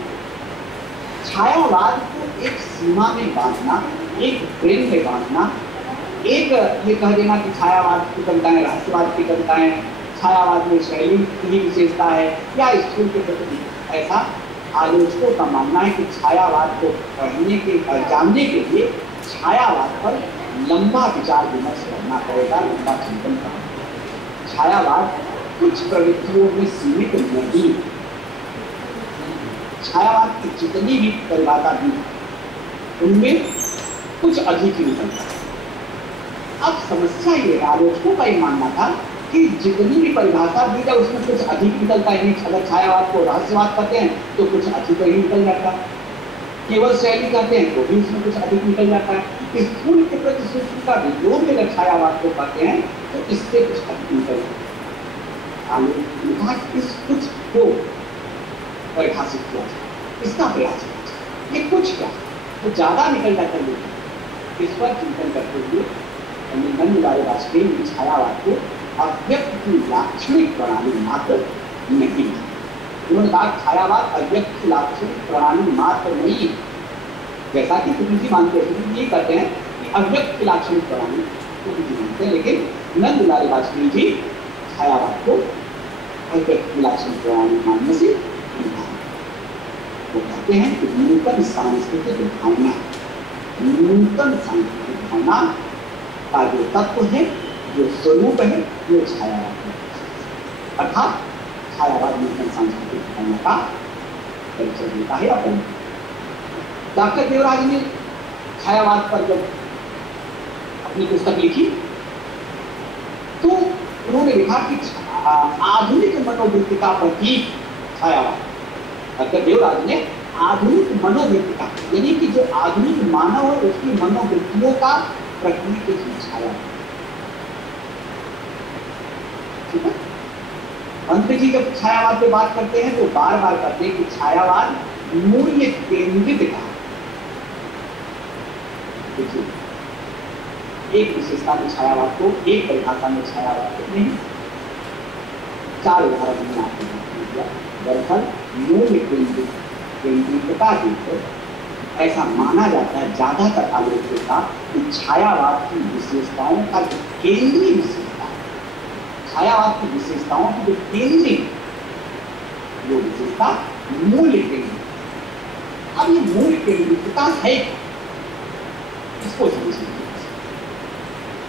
छायावाद को एक सीमा में बांधना, एक फ्रेम में बांधना, एक ये कह देना कि छायावाद की कविताएं रहस्यवाद की कविताएं, छायावाद में शैली की विशेषता है या स्थूल के प्रति, ऐसा आलोचकों का मानना है कि छायावाद को पढ़ने के जानने के लिए छायावाद पर लंबा विचार विमर्श करना पड़ेगा, लंबा चिंतन करना। छायावाद कुछ प्रवृत्तियों में सीमित नहीं, छायावाद की जितनी भी परिभाषा दी उनमें कुछ अधिक निकलता है। अब समस्या ये, आलोचकों का ये मानना था कि जितनी भी परिभाषा दी जाए उसमें कुछ अधिक निकलता है। अगर छायावाद को रहस्यवाद कहते हैं तो कुछ अधिक ही निकल जाता है, केवल शैली कहते हैं तो भी उसमें कुछ अधिक निकल जाता है। स्थूल के प्रति सूक्ष्मता विद्रोह में अगर छायावाद को कहते हैं तो इससे कुछ अधिक निकल जाता है। इस कुछ को परिभाषित किया जाए, इसका प्रयास किया जाए। ये कुछ क्या तो ज्यादा निकल जाता है, इस पर चिंतन करते हुए नंदलाल वाजपेयी ने छायावाद को अव्यक्त की लाक्षणिक प्रणाली मात्र नहीं। उन्होंने कहा छायावाद अव्यक्त की लाक्षणिक प्रणाली मात्र नहीं है, जैसा कि तुम जी मानते हैं, ये कहते हैं कि अव्यक्त की लाक्षणिक प्रणाली तुम जी मानते हैं, लेकिन नंदलाल वाजपेयी जी छायावाद को अव्यक्त की लाक्षणिक प्रणाली मानने से इनकार। वो कहते हैं कि नूतन सांस्कृतिक भावना, नूतन सांस्कृतिक भावना का जो तत्व है, जो स्वरूप है, वो छायावाद है। अर्थात छायावाद नूतन सांस्कृतिक भावना का परिचय देता है। अपन डॉक्टर देवराज ने छायावाद पर जब अपनी पुस्तक लिखी तो उन्होंने लिखा कि आधुनिक मनोवृत्ति का प्रतीक छायावाद। डॉक्टर देवराज ने आधुनिक मनोवृत्ति का, यानी कि जो आधुनिक मानव है उसकी मनोवृत्तियों का प्रतीक छायावाद। ठीक है, मंत्री जी जब छायावाद पे बात करते हैं तो बार बार कहते हैं कि छायावाद मूल्य केंद्रित का। देखिए, एक विशेषता में छायावाद को, एक परिभाषा में छायावाद को नहीं, चार उदाहरण मैंने आपको दिया। दरअसल मूल्य केंद्रितता की ऐसा माना जाता है ज्यादातर आलोचकों का कि छायावाद की विशेषताओं का जो केंद्रीय विशेषता है, छायावाद की विशेषताओं की जो केंद्रीय वो विशेषता मूल्य केंद्रित। अब ये मूल्य केंद्रितता है, इसको समझिए।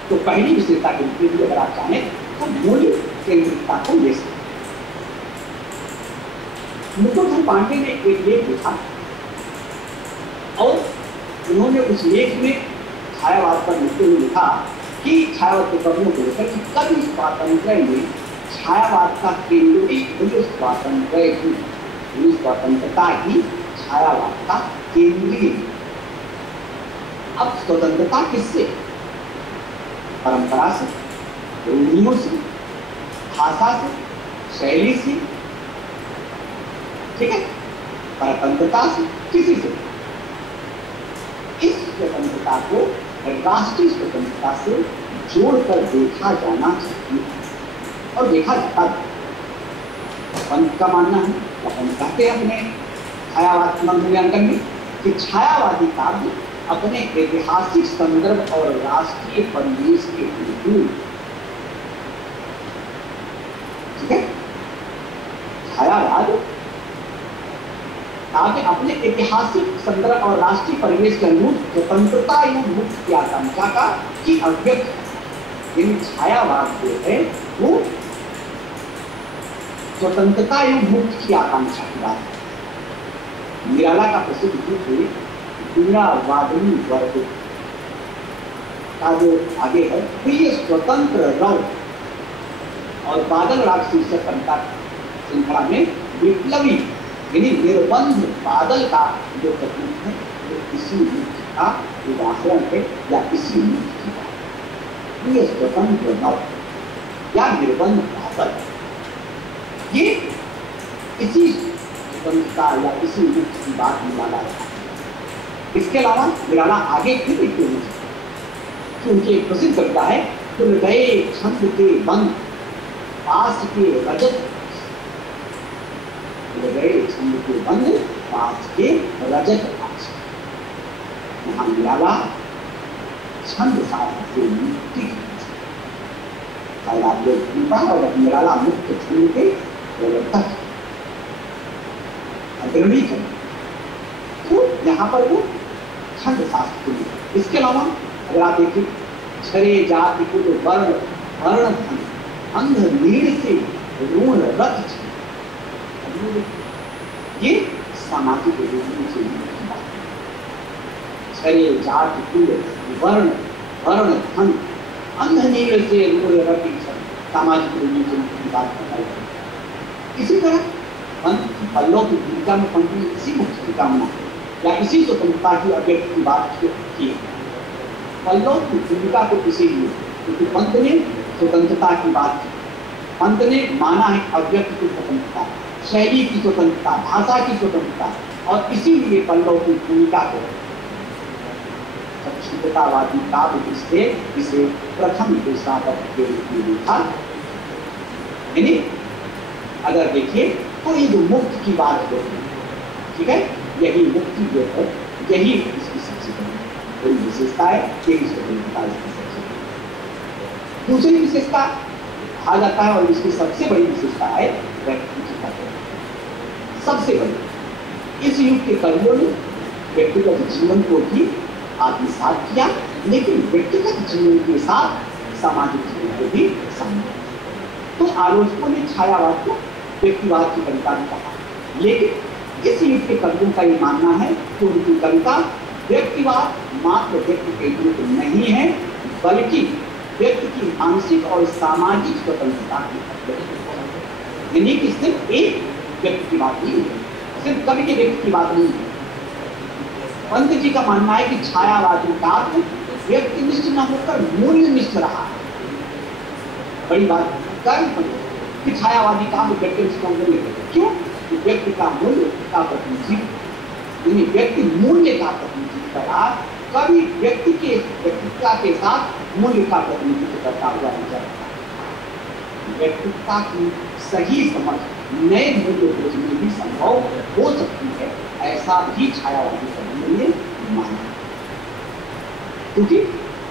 तो पहली विशेषता के रूप में अगर आप चाहें तो मूल्य केंद्रितता को ले सकते। मुकुट पांडे ने एक लेख लिखा और उन्होंने उस लेख में छायावाद पर लिखते हुए लिखा कि छायावाद के कदमों को लेकर कि कभी स्वातंत्र में छायावाद का केंद्रीय मूल्य स्वातंत्र ही, स्वतंत्रता ही छायावाद का केंद्रीय। अब स्वतंत्रता किससे? परंपरा से, रूढ़ियों से, भाषा से, शैली से, ठीक है, परतंत्रता से, किसी से। इस स्वतंत्रता को राष्ट्रीय स्वतंत्रता से जोड़कर देखा जाना चाहिए और देखा जाता है। पंत का मानना है, अपन कहते हैं अपने छायावाद मूल्यांकन में कि छायावादी काव्य अपने ऐतिहासिक संदर्भ और राष्ट्रीय परिवेश के अनुकूल, ठीक है, छायावाद काव्य अपने ऐतिहासिक संदर्भ और राष्ट्रीय परिवेश के अनुरूप स्वतंत्रता एवं मुक्ति की आकांक्षा का की अव्यक्त, इन छायावाद जो है वो स्वतंत्रता एवं मुक्ति की आकांक्षा की बात है। निराला का प्रसिद्ध गीत है वीणा वादनी वर्ग का जो आगे है, प्रिय स्वतंत्र रव और बादल राग शीर्षक कविता श्रृंखला में विप्लवी यानी निर्बंध बादल का जो तकनीक है वो इसी युग का उदाहरण है या इसी युग की बात। प्रिय स्वतंत्र रव या निर्बंध बादल, ये इसी स्वतंत्रता या इसी युग की बात निराला है। इसके अलावा निराला आगे फिर लिखते हैं कि उनकी एक प्रसिद्ध कविता है, खुल गए छंद के बंद पास के रजत, खुल गए छंद के बंद पास के रजत पास। यहाँ निराला छंद शास्त्र से मुक्ति, शायद आप लोग कृपा और निराला मुक्त छंद के प्रवर्तक अग्रणी है, तो यहाँ पर वो छंद शास्त्र में। इसके अलावा अगर आप देखिए, छरे जाति को तो वर्ण वर्ण धन अंध नीड़ से ऋण रथ, ये सामाजिक रूप से छरे जाति कुल वर्ण वर्ण धन अंध नीड़ से ऋण रथ, सामाजिक रूप से बात बताई। इसी तरह पल्लव की भूमिका में पंडित ने इसी मुख्य कामना या इसी स्वतंत्रता की अव्यक्त की बात की। पल्लव की भूमिका को इसीलिए क्योंकि पंत ने स्वतंत्रता की बात की, पंत ने माना है अव्यक्त की स्वतंत्रता, शैली की स्वतंत्रता, भाषा की स्वतंत्रता, और इसीलिए पल्लव की भूमिका को सक्षमतावादी काव्य से इसे प्रथम देशापक के रूप में लिखा। यानी अगर देखिए तो ये जो मुक्त की बात है, ठीक है, यही मुक्ति जो है, यही इसकी सबसे बड़ी विशेषता है, यही स्वतंत्रता इसकी सबसे बड़ी। दूसरी विशेषता कहा जाता है और इसकी सबसे बड़ी विशेषता है व्यक्तिगत, सबसे बड़ी। इस युग के कवियों ने व्यक्तिगत जीवन को भी आत्मसात किया, लेकिन व्यक्तिगत जीवन के साथ सामाजिक जीवन को भी शामिल। तो आलोचकों ने छायावाद को व्यक्तिवाद की कविता में कहा, लेकिन इस युग के कवियों का ये मानना है कि उनकी कविता व्यक्तिवाद मात्र व्यक्ति के युग नहीं है, बल्कि व्यक्ति की मानसिक और सामाजिक स्वतंत्रता की, यानी कि सिर्फ एक व्यक्ति की बात नहीं है, सिर्फ कवि के व्यक्ति की बात नहीं है। पंत जी का मानना है कि छायावादी काव्य व्यक्तिनिष्ठ न होकर मूल्यनिष्ठ रहा है। बड़ी बात कि छायावादी काव्य व्यक्तिनिष्ठ मूल्य, क्यों? व्यक्ति का मूल्य का प्रतिनिधित्व, यानी व्यक्ति मूल्य का प्रतिनिधित्व करा, कभी व्यक्ति के व्यक्तित्व के साथ मूल्य का प्रतिनिधित्व करता हुआ नजर आता है। व्यक्तित्व की सही समझ नए मूल्य खोजने भी संभव हो सकती है, ऐसा भी छायावादी कवियों ने माना, क्योंकि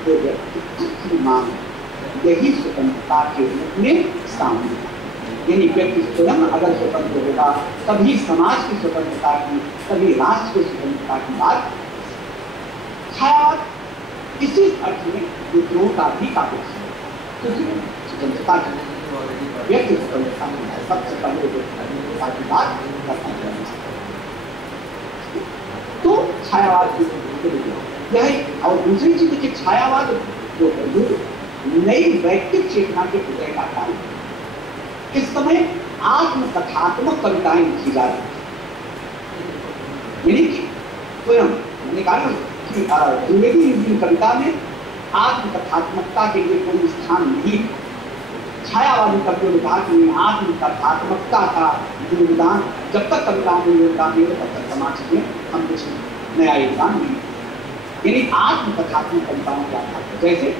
वो व्यक्तित्व की मांग यही स्वतंत्रता के रूप में सामने, यानी व्यक्ति स्वयं अगर स्वतंत्र होगा तभी समाज की स्वतंत्रता की, तभी राष्ट्र की स्वतंत्रता की बात। छायावाद इसी अर्थ में विद्रोह का भी काबिल है, क्योंकि स्वतंत्रता की व्यक्ति स्वतंत्रता की सबसे पहले स्वतंत्रता की बात करना चाहिए। तो छायावाद की यही, और दूसरी चीज कि छायावाद जो है नई वैयक्तिक चेतना के उदय का कार्य। इस समय आत्मकथात्मक कविताएं लिखी जा रही है, यानी कि स्वयं मैंने कहा कि द्विवेदी की कविता में आत्मकथात्मकता के लिए कोई स्थान नहीं। छायावादी कवियों ने कहा कि आत्मकथात्मकता का योगदान जब तक कविताओं में योगदान नहीं तब तक समाज में हम कुछ नया योगदान नहीं, यानी आत्मकथात्मक कविताओं का अर्थ जैसे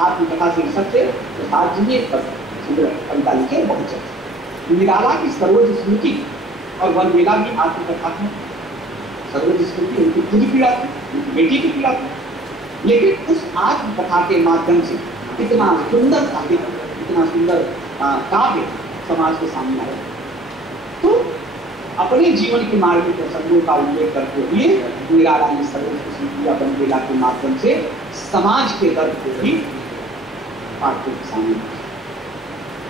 आत्मकथा शीर्षक से प्रसाद जी ने कविता लिखे बहुत चर्चा। निराला की सरोज स्मृति और वनमेला भी आत्मकथात्मक, सरोज स्मृति उनकी खुद पीड़ा थी, उनकी बेटी की पीड़ा थी, लेकिन उस आत्मकथा के माध्यम से इतना सुंदर साहित्य, इतना सुंदर काव्य समाज के सामने आया। तो अपने जीवन के मार्मिक प्रसंगों का उल्लेख करते हुए निराला ने सरोज स्मृति या वनमेला के माध्यम से समाज के दर्द को भी पाठ्य सामने।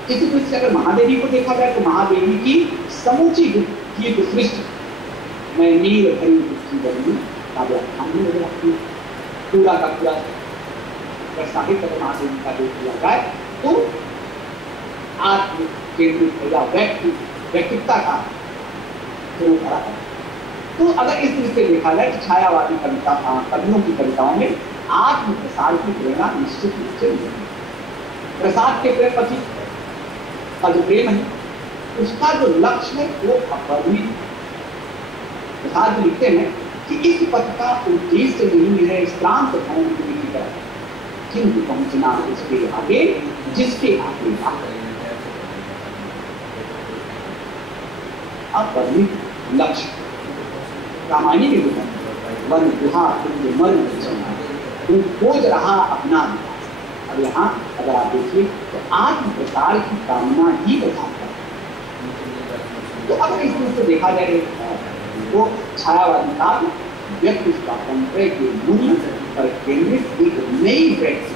इसी तरह से अगर महादेवी को देखा जाए तो महादेवी की समूची गीत सृष्टि, मैं नील भरी की बनी का व्याख्यान भी नजर आती है। पूरा का पूरा साहित्य महादेवी का देख लिया जाए तो आत्म केंद्रित या व्यक्तित्व का शुरू करा है। तो अगर इस दृष्टि से देखा जाए तो छायावादी कविता कवियों की कविताओं में आत्म प्रसार की प्रेरणा निश्चित रूप से मिलती है। प्रसाद के प्रेम पति का जो प्रेम है उसका जो लक्ष्य है वो अपरिमित। प्रसाद जी लिखते हैं कि इस पथ का उद्देश्य नहीं है श्रांत भवन की तरह, किंतु पहुंचना उसके आगे जिसके आगे अपरिमित लक्ष्य। रामायणी में होता है वन गुहा मर्म तू खोज रहा अपना विकास। अब यहाँ अगर आप देखिए तो आत्म प्रसार की कामना ही बताता है। तो अगर इस रूप से देखा जाए तो छायावादी काव्य व्यक्ति स्वातंत्र के मूल्य पर केंद्रित एक नई व्यक्ति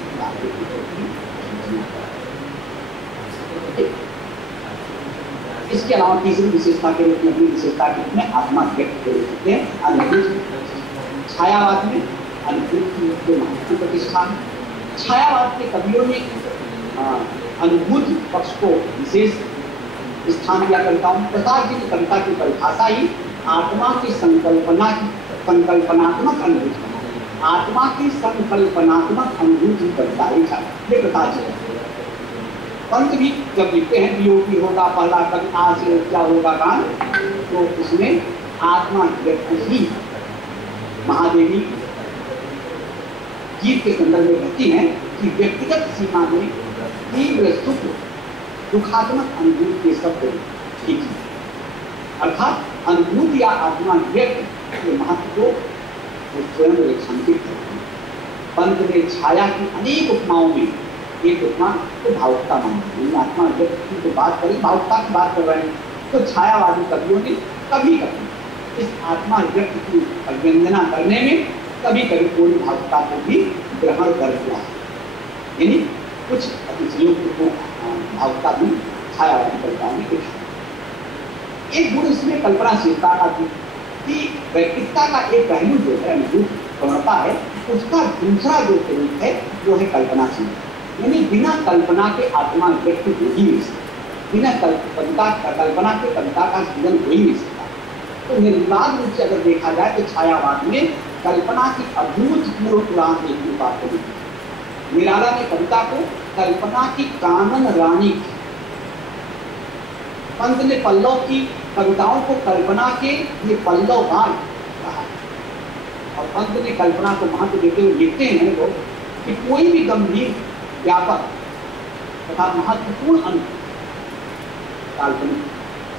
इसके अलावा तीसरी विशेषता के रूप में अपनी विशेषता के रूप में आत्मा व्यक्त कर सकते हैं। अनुभूति छायावाद में अनुभूति के महत्व प्रतिष्ठा है। छायावाद के कवियों ने अनुभूति पक्ष को विशेष स्थान दिया कविताओं में। प्रसाद जी की कविता की परिभाषा ही आत्मा की संकल्पनात्मक अनुभूति, आत्मा की संकल्पनात्मक अनुभूति बताई जाए, ये प्रसाद जी। पंत भी जब लिखते हैं वियोगी होगा पहला कभी आज से क्या होगा गान, तो उसमें आत्मा व्यक्ति ही महादेवी गीत के संदर्भ में कहती हैं कि व्यक्तिगत सीमा में तीव्र सुख दुखात्मक अनुभूति के शब्द ठीक है, अर्थात अनुभूति या आत्मा व्यक्ति के महत्व को स्वयं रेखांकित करती है। पंत ने छाया की अनेक उपमाओं में एक उपमा तो भावुकता मांगी, आत्मा व्यक्ति की बात करें, भावुकता की बात कर रहे हैं, तो छायावादी कवियों ने कभी कभी इस आत्मा व्यक्ति की अभिव्यंजना करने में कभी कभी पूरी भावुकता को भी ग्रहण कर लिया, यानी कुछ अतिशयोक्ति को भावुकता भी छायावादी कविताओं में दिखाई। एक गुण इसमें कल्पनाशीलता का भी कि व्यक्तित्व का एक पहलू जो है अनुभूत प्रवणता है, उसका दूसरा जो स्वरूप है वो है कल्पनाशीलता, यानी बिना कल्पना के आत्मा व्यक्ति हो ही नहीं सकता, बिना कल्पना के कविता का सृजन हो ही नहीं सकता। तो निर्विवाद रूप से अगर देखा जाए तो छायावाद में कल्पना की अभूतपूर्व उड़ान देखने को आपको मिलती है। निराला ने कविता को कल्पना की कानन रानी, पंत ने पल्लव की कविताओं को कल्पना के ये पल्लववान कहा, और पंत ने कल्पना को महत्व देते हुए लिखते हैं लोग कि कोई भी गंभीर व्यापक तथा महत्वपूर्ण अनुभव काल्पनिक,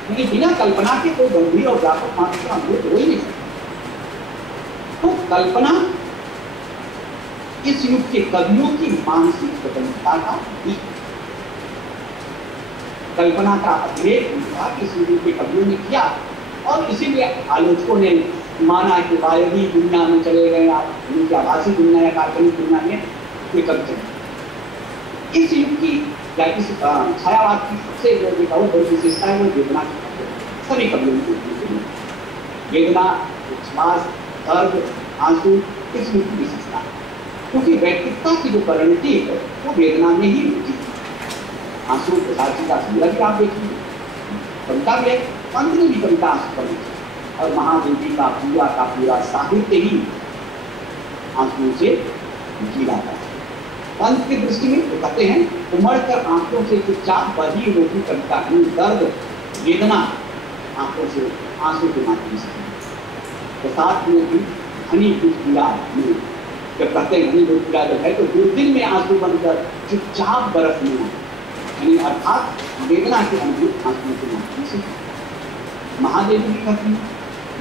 यानी बिना कल्पना के कोई गंभीर और व्यापक महत्वपूर्ण अनुभव हो ही नहीं सकता। तो कल्पना इस युग के कवियों की मानसिक स्वतंत्रता का भी, कल्पना का अतिरेक इस युग के कवियों ने किया, और इसीलिए आलोचकों ने माना कि वायवी दुनिया में चले गए आप, उनकी आभासी दुनिया या काल्पनिक दुनिया में कोई कवि चले। इस युग की या इस छायावाद की सबसे जो बहुत बड़ी विशेषता है वो वेदना की, सभी कवियों की वेदना, विश्वास, दर्द, आंसू इस युग की विशेषता है, क्योंकि व्यक्तित्व की जो परिणति है वो वेदना में ही होती है। आंसू प्रसाद जी का संग्रह भी आप देखिए, कविता भी है, पंत ने भी कविता आंसू पर लिखी, और महादेवी का पूरा साहित्य ही आंसुओं से घिरा था। पंत की दृष्टि में वो कहते हैं उमड़ कर आंखों से चुपचाप बही रोगी कविता, दर्द वेदना आंखों से आंसू के माध्यम से। प्रसाद में भी घनी पीड़ा में जब कहते हैं घनी पीड़ा जब है तो दुर्दिन में आंसू बनकर चुपचाप बरसने, यानी अर्थात वेदना के अनुभूत आंसुओं के माध्यम से। महादेवी भी कहती है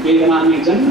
वेदना में जन्म